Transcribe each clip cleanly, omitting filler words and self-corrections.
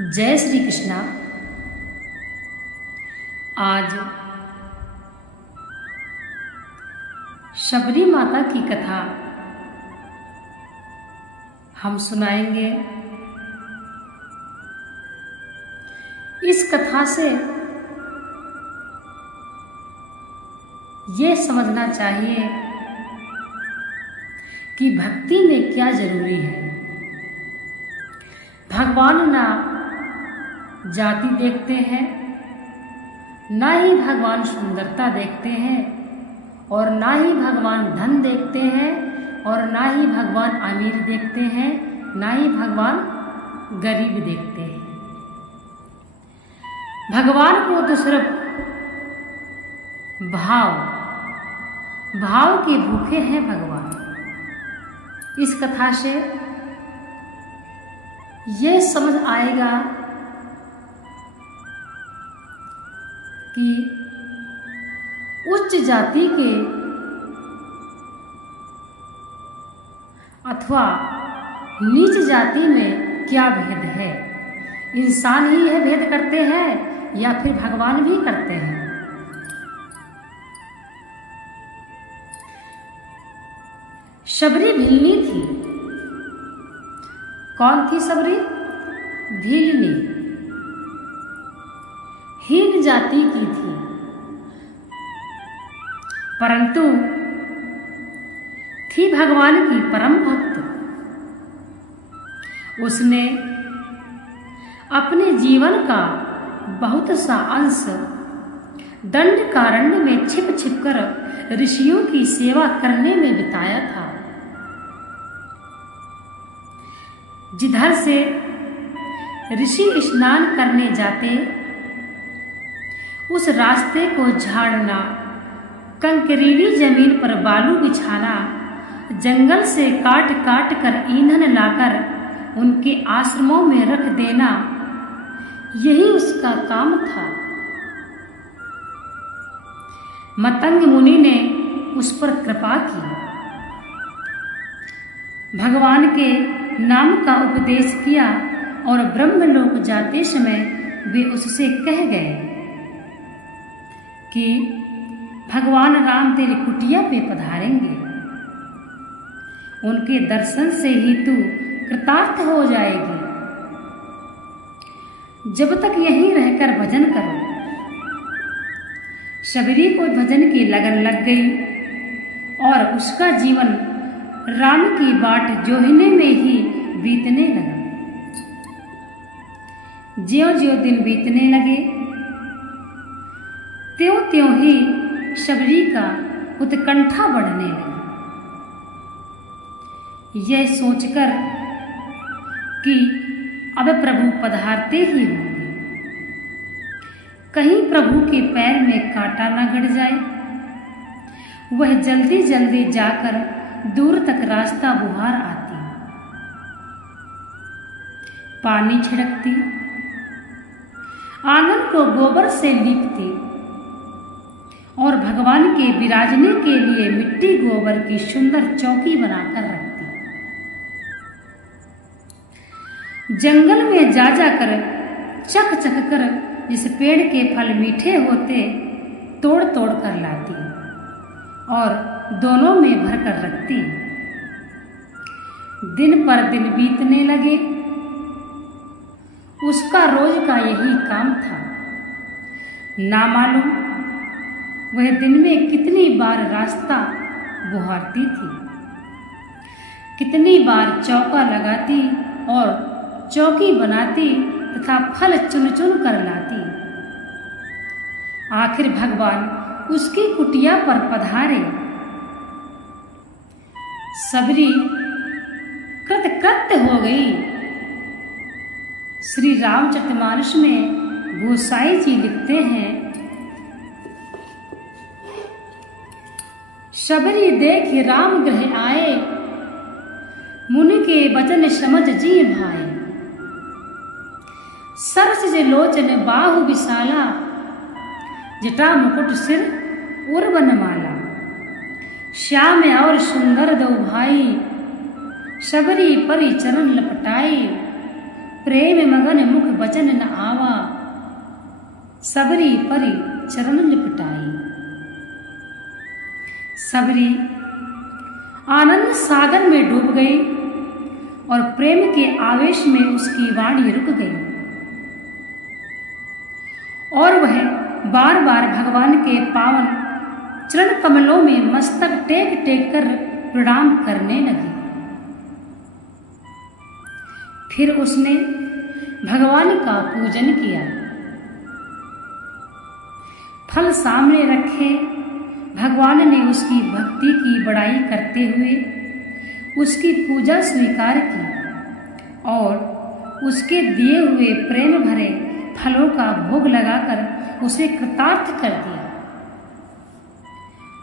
जय श्री कृष्णा। आज शबरी माता की कथा हम सुनाएंगे। इस कथा से ये समझना चाहिए कि भक्ति में क्या जरूरी है। भगवान ना जाति देखते हैं, ना ही भगवान सुंदरता देखते हैं, और ना ही भगवान धन देखते हैं, और ना ही भगवान अमीर देखते हैं, ना ही भगवान गरीब देखते हैं। भगवान को तो सिर्फ भाव के भूखे हैं भगवान। इस कथा से यह समझ आएगा कि उच्च जाति के अथवा नीच जाति में क्या भेद है। इंसान ही यह भेद करते हैं या फिर भगवान भी करते हैं। शबरी भिलनी थी। कौन थी शबरी? भिलनी हीन जाति की थी, परंतु थी भगवान की परम भक्त। उसने अपने जीवन का बहुत सा अंश दंड कारण्य में छिप छिप कर ऋषियों की सेवा करने में बिताया था। जिधर से ऋषि स्नान करने जाते, उस रास्ते को झाड़ना, कंकरीली जमीन पर बालू बिछाना, जंगल से काट काट कर ईंधन लाकर उनके आश्रमों में रख देना, यही उसका काम था। मतंग मुनि ने उस पर कृपा की। भगवान के नाम का उपदेश किया और ब्रह्मलोक जाते समय वे उससे कह गए कि भगवान राम तेरी कुटिया पे पधारेंगे। उनके दर्शन से ही तू कृतार्थ हो जाएगी। जब तक यहीं रहकर भजन करो। शबरी को भजन की लगन लग गई और उसका जीवन राम की बाट जोहने में ही बीतने लगा। ज्यों ज्यों दिन बीतने लगे, त्यों त्यों ही शबरी का उत्कंठा बढ़ने लगी। यह सोचकर कि अब प्रभु पधारते ही होंगे, कहीं प्रभु के पैर में कांटा न गड़ जाए, वह जल्दी जल्दी जाकर दूर तक रास्ता बुहार आती, पानी छिड़कती, आंगन को गोबर से लीपती और भगवान के विराजने के लिए मिट्टी गोबर की सुंदर चौकी बनाकर रखती। जंगल में जा जाकर चख चख कर जिस पेड़ के फल मीठे होते तोड़ तोड़ कर लाती और दोनों में भर कर रखती। दिन पर दिन बीतने लगे। उसका रोज का यही काम था। ना मालूम वह दिन में कितनी बार रास्ता बुहारती थी, कितनी बार चौका लगाती और चौकी बनाती तथा फल चुन चुन कर लाती। आखिर भगवान उसकी कुटिया पर पधारे। शबरी कृतकृत्य हो गई। श्री रामचरितमानस में गोसाई जी लिखते हैं, शबरी देख राम गृह आए, मुनि के वचन समझ जी भाए। सरस जे लोचन बाहु विशाला, जटा मुकुट सिर उर बनमाला। श्याम और सुंदर दो भाई, शबरी परी चरण लपटाई। प्रेम मगन मुख वचन न आवा, सबरी परी चरण लिपटाई। सबरी आनंद सागर में डूब गई और प्रेम के आवेश में उसकी वाणी रुक गई और वह बार बार भगवान के पावन चरण कमलों में मस्तक टेक टेक कर प्रणाम करने लगी। फिर उसने भगवान का पूजन किया। फल सामने रखे भगवान ने उसकी भक्ति की बड़ाई करते हुए उसकी पूजा स्वीकार की और उसके दिए हुए प्रेम भरे फलों का भोग लगाकर उसे कृतार्थ कर दिया।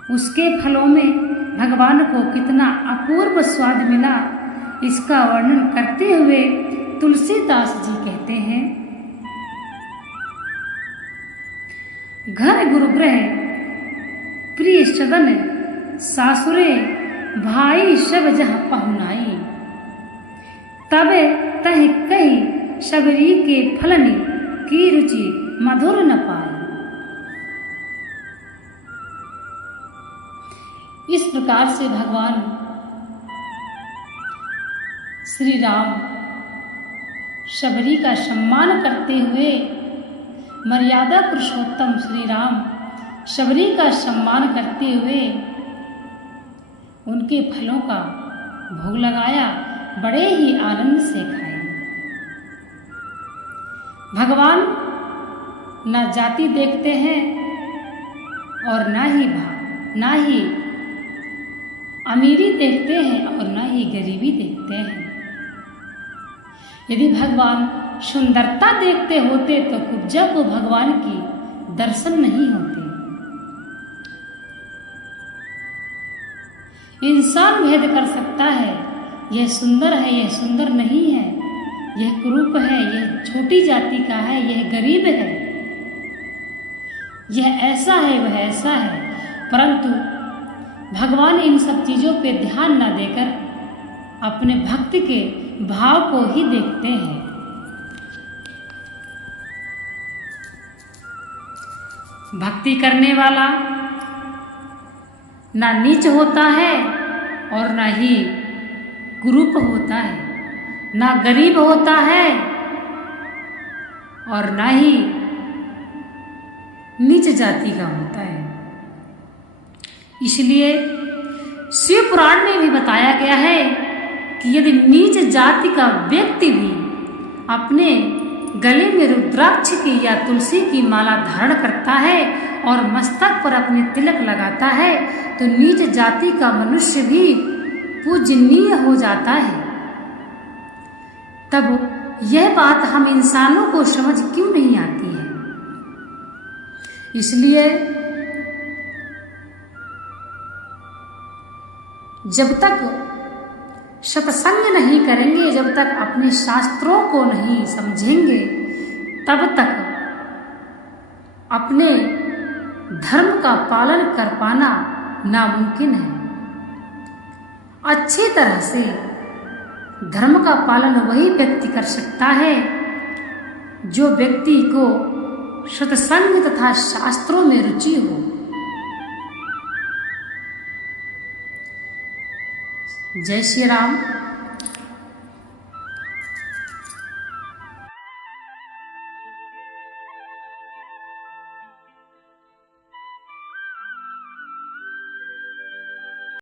उसके फलों में भगवान को कितना अपूर्व स्वाद मिला, इसका वर्णन करते हुए तुलसीदास जी कहते हैं, घर गुरुग्रह प्रिय सदन सासुरे, भाई सब जहाँ पहुनाई, तबे तह कही सबरी के फलनी, की रुचि मधुर न पाई। इस प्रकार से भगवान श्री राम शबरी का सम्मान करते हुए, मर्यादा पुरुषोत्तम श्री राम शबरी का सम्मान करते हुए उनके फलों का भोग लगाया, बड़े ही आनंद से खाए। भगवान ना जाति देखते हैं और ना ही अमीरी देखते हैं और ना ही गरीबी देखते हैं। यदि भगवान सुंदरता देखते होते तो जब भगवान की दर्शन नहीं होते। इंसान भेद कर सकता है, यह सुंदर है, यह सुंदर नहीं है, यह कुरूप है, यह छोटी जाति का है, यह गरीब है, यह ऐसा है, वह ऐसा है, परंतु भगवान इन सब चीजों पे ध्यान न देकर अपने भक्ति के भाव को ही देखते हैं। भक्ति करने वाला ना नीच होता है और ना ही कुरूप होता है, ना गरीब होता है और ना ही नीच जाति का होता है। इसलिए शिव पुराण में भी बताया गया है कि यदि नीच जाति का व्यक्ति भी अपने गले में रुद्राक्ष की या तुलसी की माला धारण करता है और मस्तक पर अपने तिलक लगाता है तो नीच जाति का मनुष्य भी पूजनीय हो जाता है। तब यह बात हम इंसानों को समझ क्यों नहीं आती है? इसलिए जब तक सत्संग नहीं करेंगे, जब तक अपने शास्त्रों को नहीं समझेंगे, तब तक अपने धर्म का पालन कर पाना नामुमकिन है। अच्छी तरह से धर्म का पालन वही व्यक्ति कर सकता है जो व्यक्ति को सत्संग तथा शास्त्रों में रुचि हो। जय श्री राम।